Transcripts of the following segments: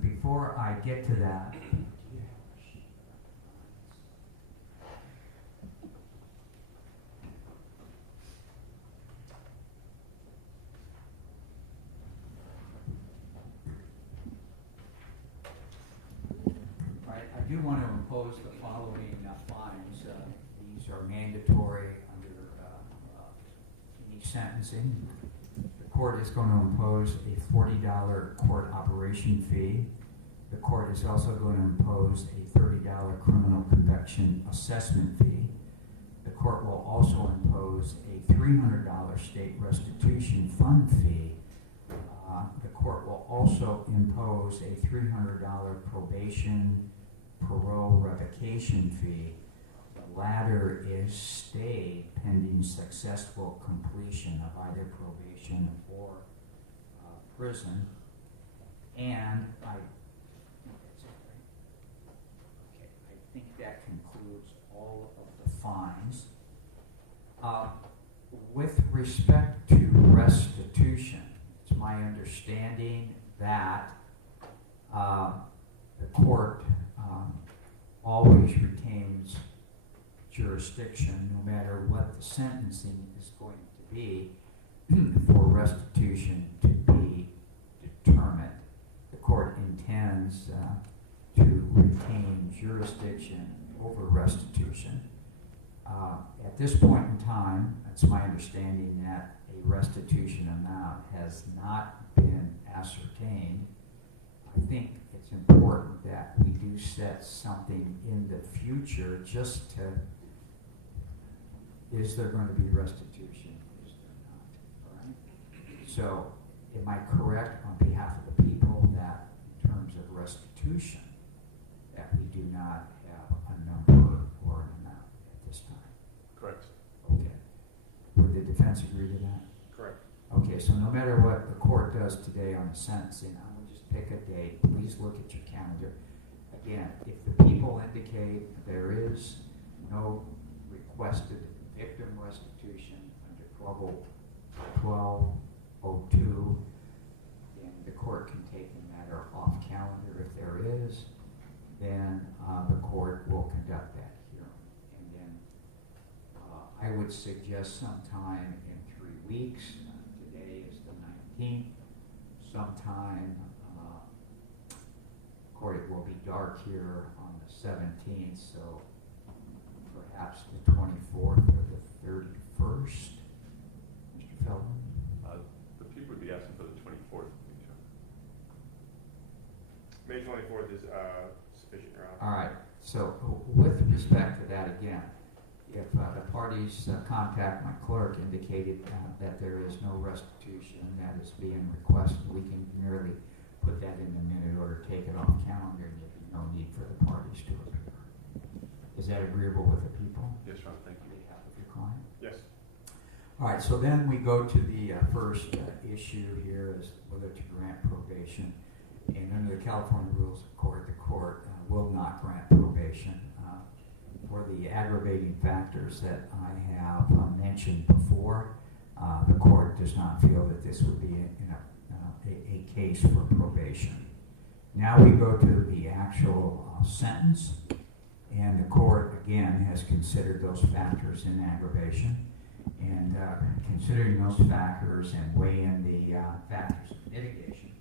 Before I get to that, I do want to impose the following fines. These are mandatory under any sentencing. The court is going to impose a $40 court operation fee. The court is also going to impose a $30 criminal conviction assessment fee. The court will also impose a $300 state restitution fund fee. The court will also impose a $300 probation parole revocation fee. The latter is stayed pending successful completion of either probation or prison. And I think that concludes all of the fines. With respect to restitution, it's my understanding that the court always retains jurisdiction, no matter what the sentencing is going to be, for restitution to be determined. The court intends to retain jurisdiction over restitution. At this point in time, it's my understanding that a restitution amount has not been ascertained. I think it's important that we do set something in the future just to, is there going to be restitution? Is there not? All right? So, am I correct on behalf of the people that in terms of restitution, that we do not have a number or an amount at this time? Correct. Okay. Would the defense agree to that? Correct. Okay, so no matter what the court does today on the sentencing, I'm going to just pick a date. Please look at your calendar. Again, if the people indicate there is no requested victim restitution under 1202, then the court can take the matter off calendar. If there is, then the court will conduct that hearing. And then I would suggest sometime in 3 weeks. Today is the 19th. Sometime, it will be dark here on the 17th, so perhaps the 24th or the 31st. Mr. Feldman? The people would be asking for the 24th. May 24th is sufficient, Your Honor. All right. So with respect to that, again, if the parties contact my clerk indicated that there is no restitution that is being requested, we can merely put that in the minute order, take it off calendar, and there'd be no need for the parties to appear. Is that agreeable with the people? Yes, Your Honor. Thank you. On behalf of your client? Yes. All right, so then we go to the first issue here is whether to grant probation. And under the California Rules of Court, the court will not grant probation for the aggravating factors that I have mentioned before. The court does not feel that this would be a case for probation. Now we go to the actual sentence, and the court again has considered those factors in aggravation, and considering those factors and weighing the factors of mitigation,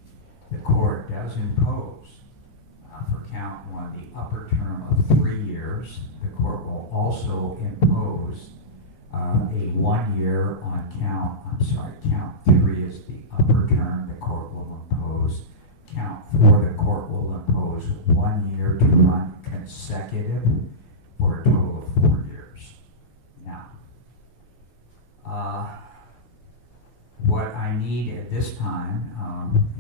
the court does impose for count one the upper term of 3 years. The court will also impose a 1 year on count 3 is the upper term. The court will impose count 4. The court will impose 1 year to run consecutive for a total of 4 years. Now, what I need at this time,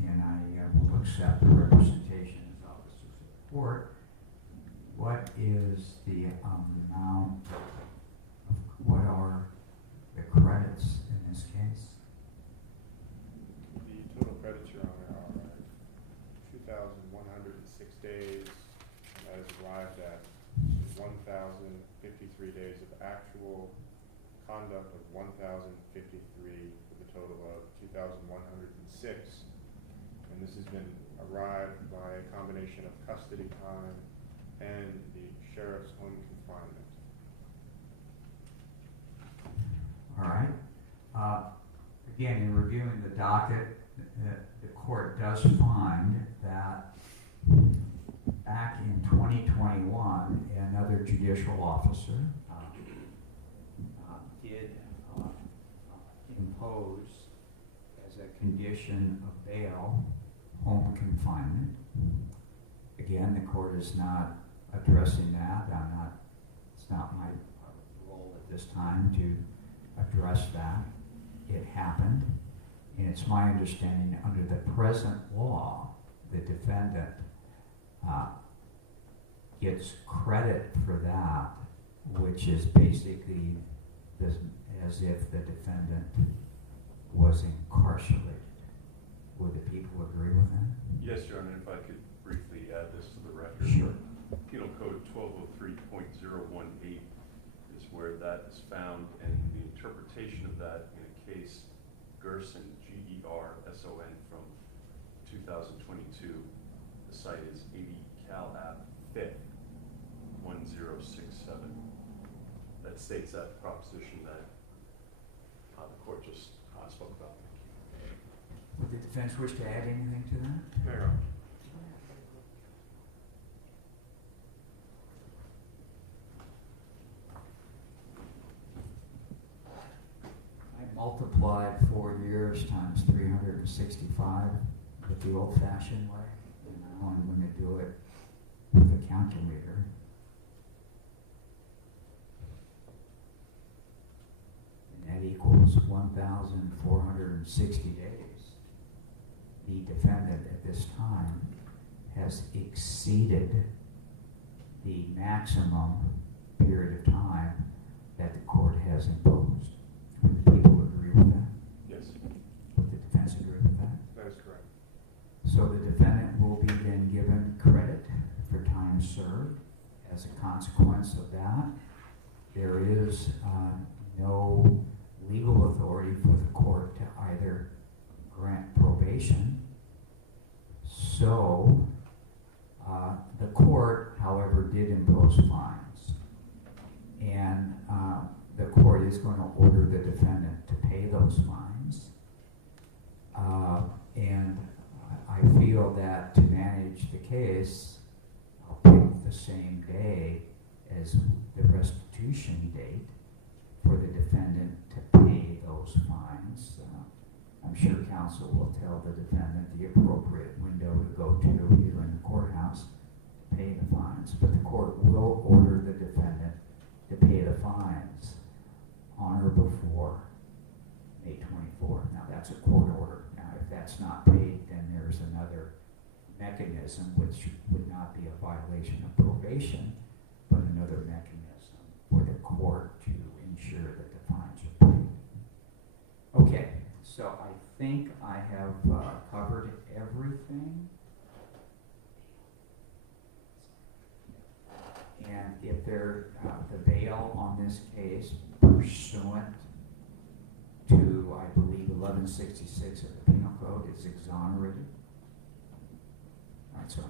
and I will accept the representation as officers of the court, what is the amount of what are the credits in this case? The total credits, Your Honor, are 2,106 days, and that is arrived at 1,053 days of actual conduct of 1,053 with a total of 2,106. And this has been arrived by a combination of custody time and the sheriff's home confinement. All right. Again, in reviewing the docket, the court does find that back in 2021, another judicial officer did impose as a condition of bail home confinement. Again, the court is not addressing that. It's not my role at this time to address that. It happened, and it's my understanding under the present law, the defendant gets credit for that, which is basically as if the defendant was incarcerated. Would the people agree with that? Yes, Your Honor, if I could briefly add this to the record. Sure. Penal Code 1203.018 is where that is found, and the interpretation of that in a case, Gerson, Gerson, from 2022, the site is 80 Cal Ave 5th, 1067. That states that proposition that the court just spoke about. Would the defense wish to add anything to that? No, Your Honor. I multiplied 4 years times 365 with the old-fashioned way, and now I'm going to do it with a calculator. And that equals 1,460 days. The defendant at this time has exceeded the maximum period of time that the court has imposed. Would the people agree with that? Yes. Would the defense agree with that? That is correct. So the defendant will be then given credit for time served. As a consequence of that, there is no legal authority for the court to either grant probation. So the court, however, did impose fines. And the court is going to order the defendant to pay those fines. And I feel that to manage the case, I'll pick the same day as the restitution date for the defendant to pay those fines. I'm sure counsel will tell the defendant the appropriate window to go to here in the courthouse to pay the fines, but the court will order the defendant to pay the fines on or before May 24. Now that's a court order. Now if that's not paid, then there's another mechanism which would not be a violation of probation, but another mechanism for the court to ensure that the fines are paid. Okay, so I think I have covered everything. And if the bail on this case pursuant to, I believe, 1166 of the Penal Code is exonerated. All right, so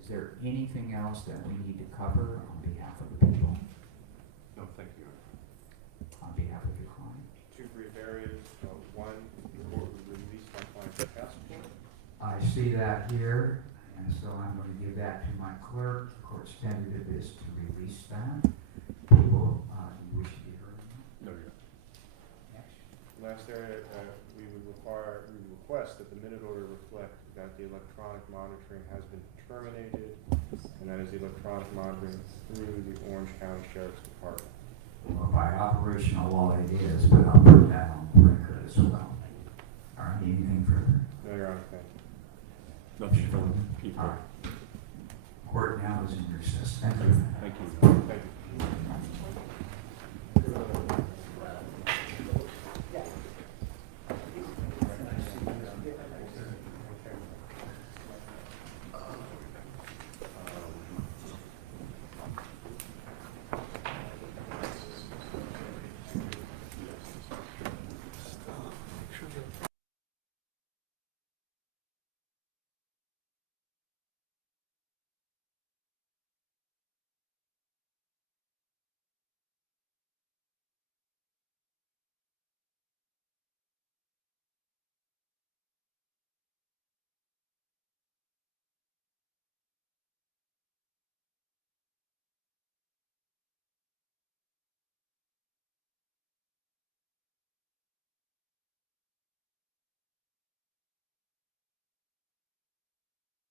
is there anything else that we need to cover on behalf of the people, No, thank you. on behalf of your client? Two brief areas. One, the court would release my client's passport. I see that here, and so I'm going to give that to my clerk. The court's tentative is to release that. People, you wish to be heard? No, Your Next. Last area, we would request that the minute order reflect that the electronic monitoring has been terminated, and that is the electronic monitoring through the Orange County Sheriff's Department. Well, by operational law it is, but I'll put that on the record as well. All right, anything further? No, Your Honor, thank you. Nothing from people. All right. Court now is in recess. Thank you. Thank you. Thank you.